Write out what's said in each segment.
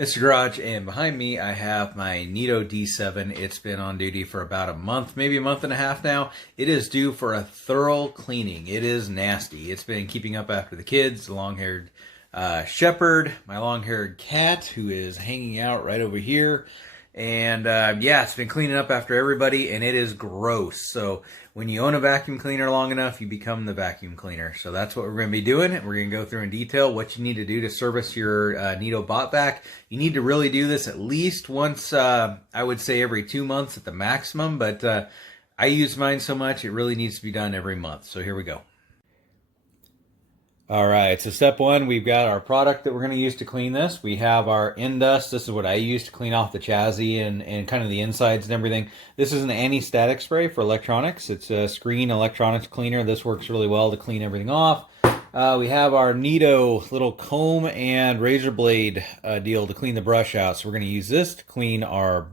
Mr. Garage, and behind me I have my Neato D7. It's been on duty for about a month, maybe a month and a half now. It is due for a thorough cleaning. It is nasty. It's been keeping up after the kids, the long-haired shepherd, my long-haired cat who is hanging out right over here. And yeah, it's been cleaning up after everybody, and it is gross. So when you own a vacuum cleaner long enough, you become the vacuum cleaner. So that's what we're going to be doing. We're going to go through in detail what you need to do to service your Neato BOTAC. You need to really do this at least once, I would say every 2 months at the maximum. But I use mine so much, it really needs to be done every month. So here we go. All right, so step one, we've got our product that we're going to use to clean this. We have our Endust. This is what I use to clean off the chassis and kind of the insides and everything. This is an anti-static spray for electronics. It's a screen electronics cleaner. This works really well to clean everything off. We have our Neato little comb and razor blade deal to clean the brush out. So we're going to use this to clean our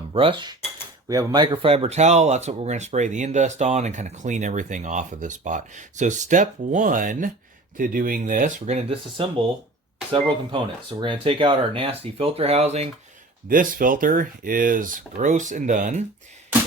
brush. We have a microfiber towel. That's what we're going to spray the Endust on and kind of clean everything off of this spot. So step one to doing this, we're going to disassemble several components. So we're going to take out our nasty filter housing. This filter is gross and done.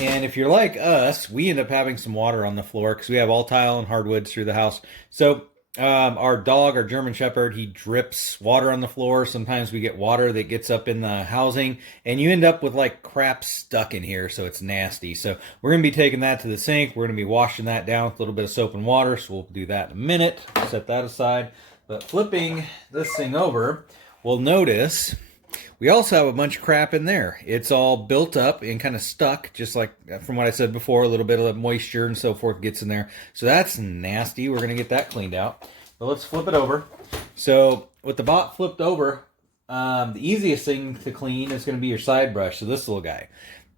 And if you're like us, we end up having some water on the floor because we have all tile and hardwoods through the house. So our dog, our German Shepherd, he drips water on the floor. Sometimes we get water that gets up in the housing, and you end up with like crap stuck in here, so it's nasty. So we're going to be taking that to the sink. We're going to be washing that down with a little bit of soap and water, so we'll do that in a minute. Set that aside. But flipping this thing over, we'll notice we also have a bunch of crap in there. It's all built up and kind of stuck, just like from what I said before, a little bit of moisture and so forth gets in there. So that's nasty. We're going to get that cleaned out. But let's flip it over. So with the bot flipped over, the easiest thing to clean is going to be your side brush. So this little guy.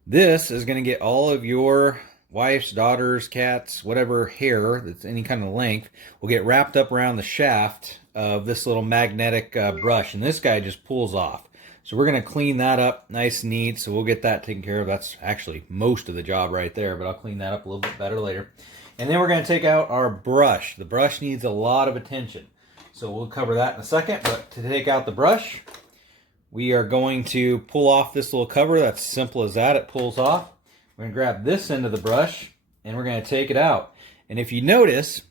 This is going to get all of your wife's, daughter's, cat's, whatever hair that's any kind of length will get wrapped up around the shaft of this little magnetic brush. And this guy just pulls off. So we're going to clean that up nice and neat, so we'll get that taken care of. That's actually most of the job right there, but I'll clean that up a little bit better later. And then we're going to take out our brush. The brush needs a lot of attention, so we'll cover that in a second. But to take out the brush, we are going to pull off this little cover. That's simple as that. It pulls off. We're going to grab this end of the brush, and we're going to take it out. And if you notice,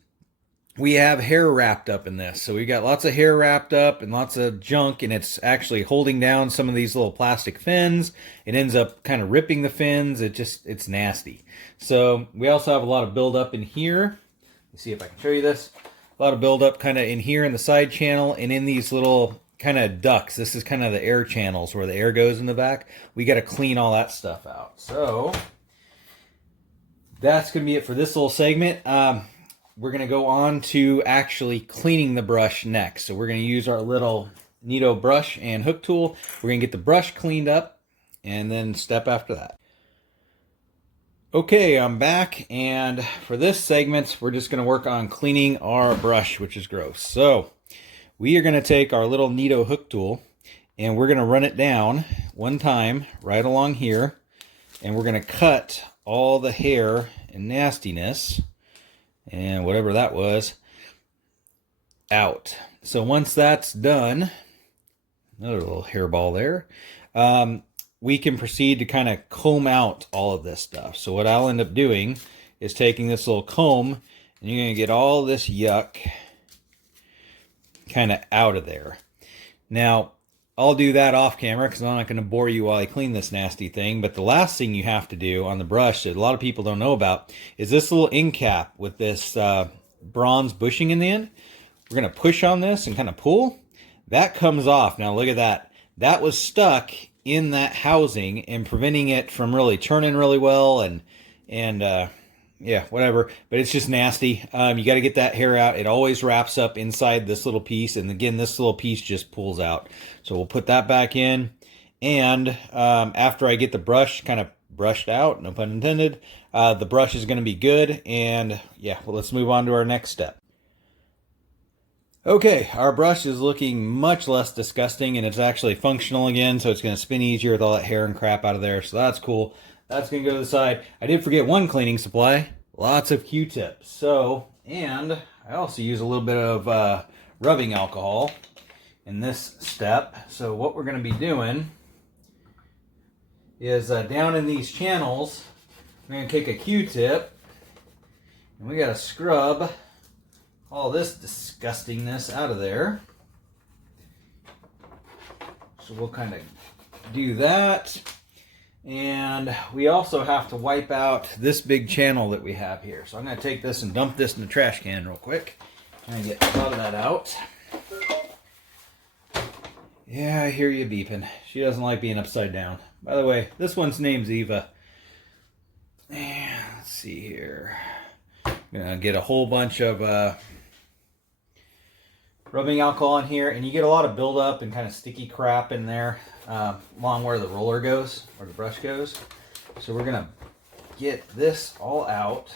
we have hair wrapped up in this. So we got lots of hair wrapped up and lots of junk, and it's actually holding down some of these little plastic fins. It ends up kind of ripping the fins. It's nasty. So we also have a lot of buildup in here. Let's see if I can show you this. A lot of buildup kind of in here in the side channel and in these little kind of ducts. This is kind of the air channels where the air goes in the back. We got to clean all that stuff out. So that's going to be it for this little segment. We're going to go on to actually cleaning the brush next. So we're going to use our little Neato brush and hook tool. We're going to get the brush cleaned up and then step after that. Okay, I'm back, and for this segment, we're just going to work on cleaning our brush, which is gross. So we are going to take our little Neato hook tool, and we're going to run it down one time right along here, and we're going to cut all the hair and nastiness and whatever that was out. So once that's done, another little hairball there, we can proceed to kind of comb out all of this stuff. So what I'll end up doing is taking this little comb, and you're going to get all this yuck kind of out of there. Now, I'll do that off camera because I'm not going to bore you while I clean this nasty thing. But the last thing you have to do on the brush that a lot of people don't know about is this little end cap with this bronze bushing in the end. We're going to push on this and kind of pull. That comes off. Now look at that. That was stuck in that housing and preventing it from really turning really well and yeah, whatever. But it's just nasty. You got to get that hair out. It always wraps up inside this little piece. And again, this little piece just pulls out. So we'll put that back in. And after I get the brush kind of brushed out, no pun intended, the brush is going to be good. And yeah, well, let's move on to our next step. Okay, our brush is looking much less disgusting, and it's actually functional again, so it's going to spin easier with all that hair and crap out of there, so that's cool. That's going to go to the side. I did forget one cleaning supply, lots of Q-tips. So, and I also use a little bit of rubbing alcohol in this step. So what we're going to be doing is down in these channels, we're going to take a Q-tip and we got to scrub all this disgustingness out of there. So we'll kind of do that. And we also have to wipe out this big channel that we have here. So I'm going to take this and dump this in the trash can real quick. And get a lot of that out. Yeah, I hear you beeping. She doesn't like being upside down. By the way, this one's name's Eva. And let's see here. I'm going to get a whole bunch of rubbing alcohol in here. And you get a lot of buildup and kind of sticky crap in there. Along where the roller goes, or the brush goes. So we're going to get this all out.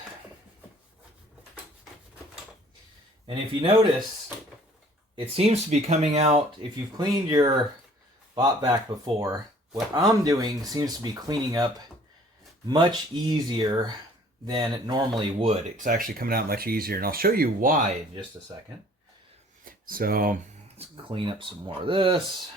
And if you notice, it seems to be coming out, if you've cleaned your BOTAC before, what I'm doing seems to be cleaning up much easier than it normally would. It's actually coming out much easier, and I'll show you why in just a second. So let's clean up some more of this.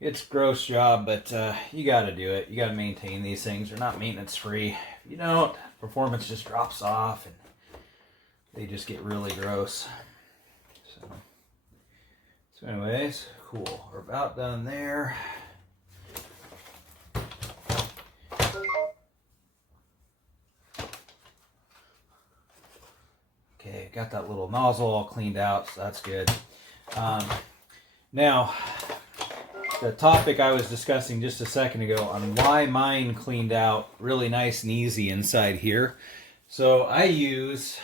It's a gross job, but you got to do it. You got to maintain these things. They're not maintenance free. If you don't, performance just drops off and they just get really gross. So anyways, cool. We're about done there. Okay, got that little nozzle all cleaned out, so that's good. Now, the topic I was discussing just a second ago on why mine cleaned out really nice and easy inside here. So I use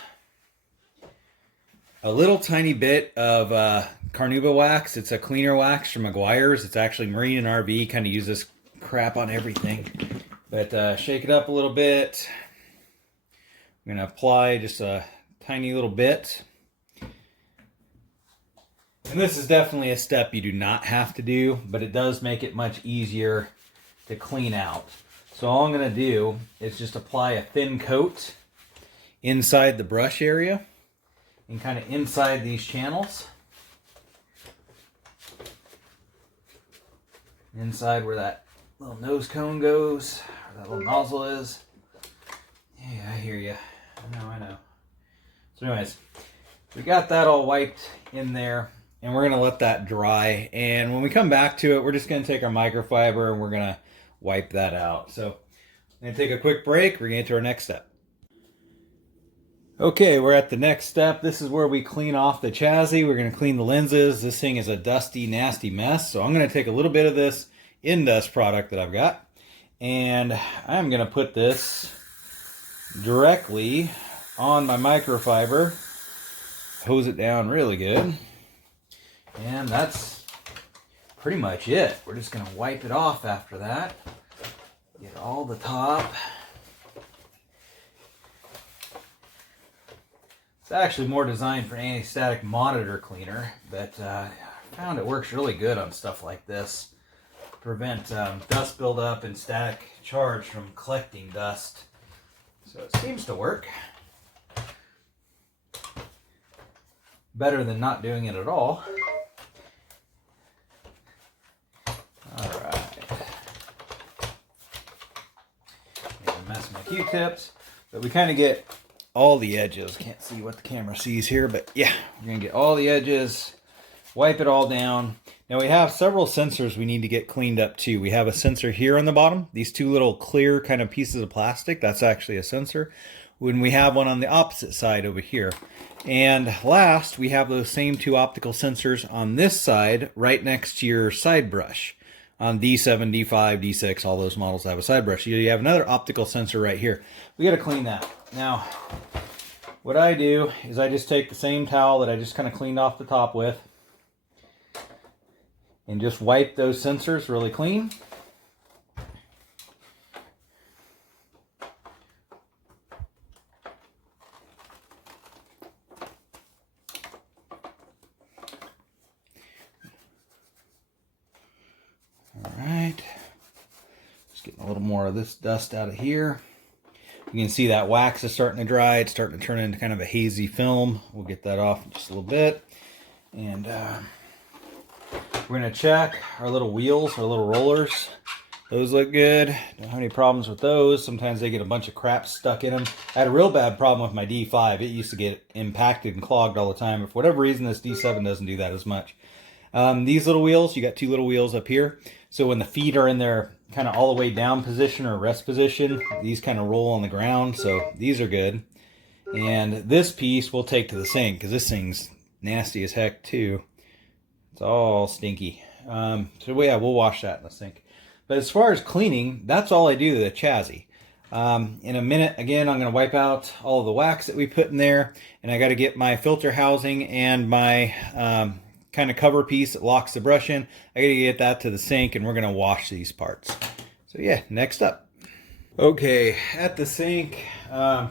a little tiny bit of Carnauba wax. It's a cleaner wax from Meguiar's. It's actually Marine and RV, kind of use this crap on everything. But shake it up a little bit. I'm going to apply just a tiny little bit. And this is definitely a step you do not have to do, but it does make it much easier to clean out. So all I'm going to do is just apply a thin coat inside the brush area and kind of inside these channels. Inside where that little nose cone goes, or that little nozzle is. Yeah, I hear you. I know. So anyways, we got that all wiped in there. And we're going to let that dry. And when we come back to it, we're just going to take our microfiber and we're going to wipe that out. So I'm going to take a quick break. We're going to get to our next step. Okay, we're at the next step. This is where we clean off the chassis. We're going to clean the lenses. This thing is a dusty, nasty mess. So I'm going to take a little bit of this Endust product that I've got. And I'm going to put this directly on my microfiber. Hose it down really good. And that's pretty much it. We're just going to wipe it off after that. Get all the top. It's actually more designed for an anti-static monitor cleaner, but I found it works really good on stuff like this. Prevent dust buildup and static charge from collecting dust. So it seems to work. Better than not doing it at all. Q-tips, but we kind of get all the edges. Can't see what the camera sees here, but yeah, we're gonna get all the edges, wipe it all down. Now we have several sensors we need to get cleaned up too. We have a sensor here on the bottom, these two little clear kind of pieces of plastic, that's actually a sensor. When we have one on the opposite side over here. And last, we have those same two optical sensors on this side, right next to your side brush. On D7, D5, D6, all those models have a side brush. You have another optical sensor right here. We got to clean that. Now, what I do is I just take the same towel that I just kind of cleaned off the top with and just wipe those sensors really clean. Getting a little more of this dust out of here. You can see that wax is starting to dry. It's starting to turn into kind of a hazy film. We'll get that off in just a little bit. And we're going to check our little wheels, our little rollers. Those look good. Don't have any problems with those. Sometimes they get a bunch of crap stuck in them. I had a real bad problem with my D5. It used to get impacted and clogged all the time. But for whatever reason, this D7 doesn't do that as much. These little wheels, you got two little wheels up here. So when the feet are in their kind of all the way down position or rest position, these kind of roll on the ground. So these are good. And this piece we'll take to the sink because this thing's nasty as heck too. It's all stinky. So yeah, we'll wash that in the sink. But as far as cleaning, that's all I do to the chassis. In a minute, again, I'm going to wipe out all of the wax that we put in there. And I got to get my filter housing and my kind of cover piece that locks the brush in. I got to get that to the sink and we're going to wash these parts. So yeah, next up. Okay, at the sink,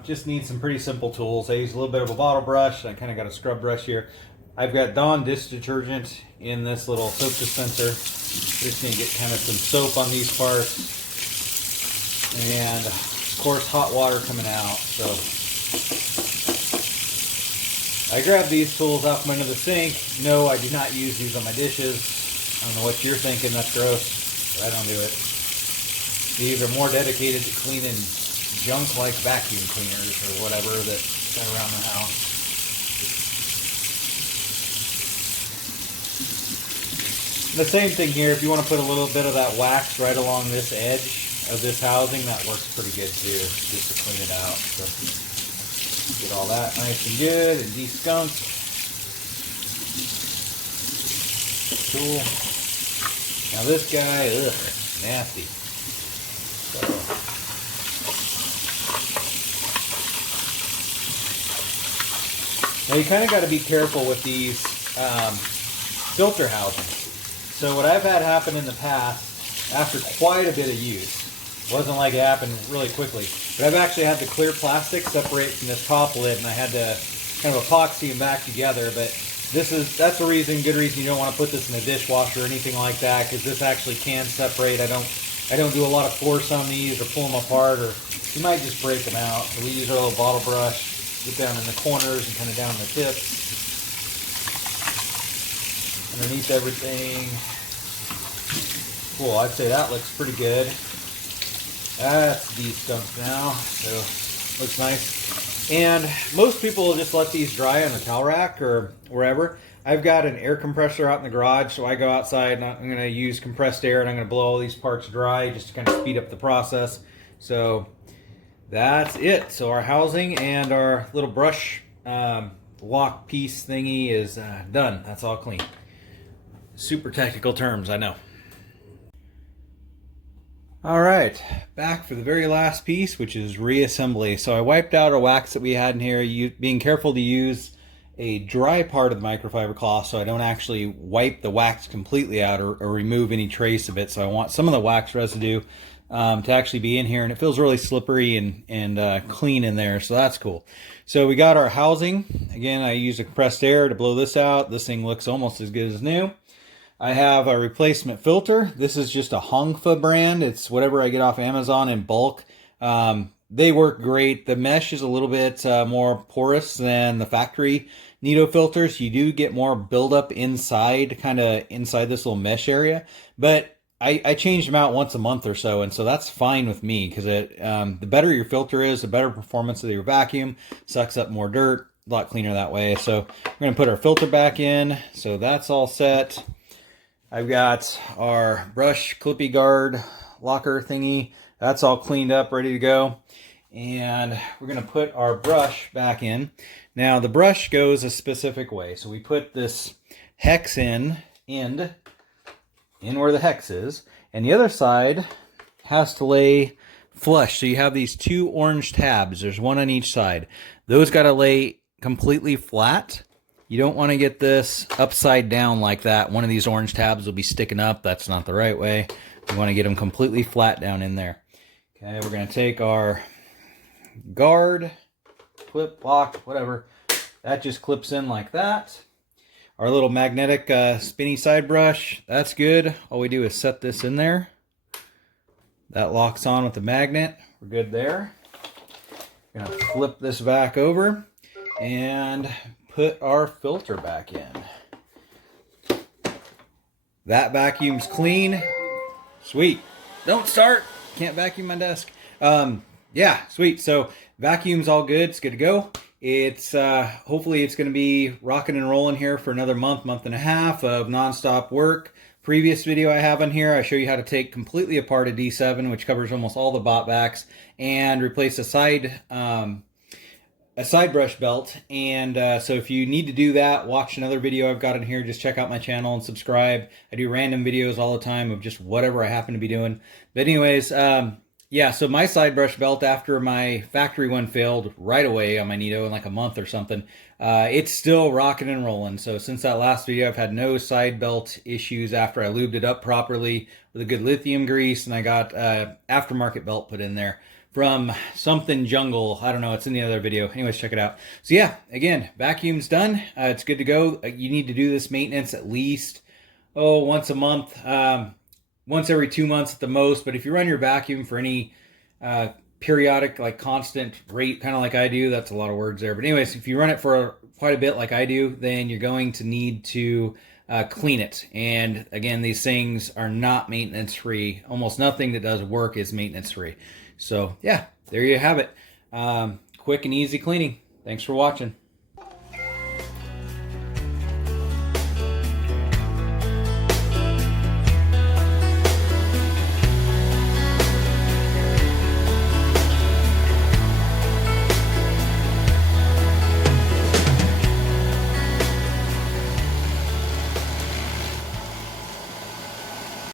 just need some pretty simple tools. I use a little bit of a bottle brush. I kind of got a scrub brush here. I've got Dawn dish detergent in this little soap dispenser. Just need to get kind of some soap on these parts. And of course, hot water coming out. So I grab these tools off under the sink. No, I do not use these on my dishes. I don't know what you're thinking, that's gross, but I don't do it. These are more dedicated to cleaning junk like vacuum cleaners or whatever that's around the house. The same thing here, if you want to put a little bit of that wax right along this edge of this housing, that works pretty good too, just to clean it out. So get all that nice and good and de-skunked. Cool. Now this guy, ugh, nasty. So. Now you kind of got to be careful with these filter housings. So what I've had happen in the past, after quite a bit of use, wasn't like it happened really quickly, but I've actually had the clear plastic separate from this top lid, and I had to kind of epoxy them back together. But that's a reason, good reason you don't want to put this in a dishwasher or anything like that, because this actually can separate. I don't do a lot of force on these or pull them apart, or you might just break them out. So we use our little bottle brush, get down in the corners and kind of down in the tips, underneath everything. Cool, I'd say that looks pretty good. That's de-skunked now, so looks nice. And most people will just let these dry on the towel rack or wherever. I've got an air compressor out in the garage, so I go outside and I'm going to use compressed air and I'm going to blow all these parts dry just to kind of speed up the process. So that's it. So our housing and our little brush lock piece thingy is done. That's all clean. Super technical terms, I know. All right, back for the very last piece, which is reassembly. So I wiped out our wax that we had in here, being careful to use a dry part of the microfiber cloth so I don't actually wipe the wax completely out or remove any trace of it. So I want some of the wax residue to actually be in here, and it feels really slippery and clean in there, so that's cool. So we got our housing. Again, I used a compressed air to blow this out. This thing looks almost as good as new. I have a replacement filter. This is just a Hongfa brand. It's whatever I get off Amazon in bulk. They work great. The mesh is a little bit more porous than the factory Neato filters. You do get more buildup inside, kind of inside this little mesh area. But I change them out once a month or so, and so that's fine with me because the better your filter is, the better performance of your vacuum. Sucks up more dirt, a lot cleaner that way. So we're going to put our filter back in. So that's all set. I've got our brush clippy guard locker thingy. That's all cleaned up, ready to go. And we're going to put our brush back in. Now the brush goes a specific way. So we put this hex end in where the hex is. And the other side has to lay flush. So you have these two orange tabs. There's one on each side. Those got to lay completely flat. You don't want to get this upside down like that. One of these orange tabs will be sticking up. That's not the right way. You want to get them completely flat down in there. Okay, we're going to take our guard, clip, lock, whatever. That just clips in like that. Our little magnetic spinny side brush, that's good. All we do is set this in there. That locks on with the magnet. We're good there. Gonna flip this back over and put our filter back in. That vacuum's clean. Sweet. Don't start. Can't vacuum my desk. Yeah, sweet. So vacuum's all good. It's good to go. It's hopefully it's going to be rocking and rolling here for another month and a half of nonstop work. Previous video I have on here, I show you how to take completely apart a D7, which covers almost all the BOTACs, and replace a side brush belt. And so if you need to do that, watch another video I've got in here. Just check out my channel and subscribe. I do random videos all the time of just whatever I happen to be doing. But anyways, yeah, so my side brush belt, after my factory one failed right away on my Neato in like a month or something, it's still rocking and rolling. So since that last video, I've had no side belt issues after I lubed it up properly with a good lithium grease, and I got aftermarket belt put in there from something jungle. I don't know, it's in the other video. Anyways, check it out. So yeah, again, vacuum's done. It's good to go. You need to do this maintenance at least, once a month. Once every 2 months at the most. But if you run your vacuum for any periodic, like constant rate, kind of like I do, that's a lot of words there. But anyways, if you run it for quite a bit like I do, then you're going to need to clean it. And again, these things are not maintenance free. Almost nothing that does work is maintenance free. So yeah, there you have it. Quick and easy cleaning. Thanks for watching.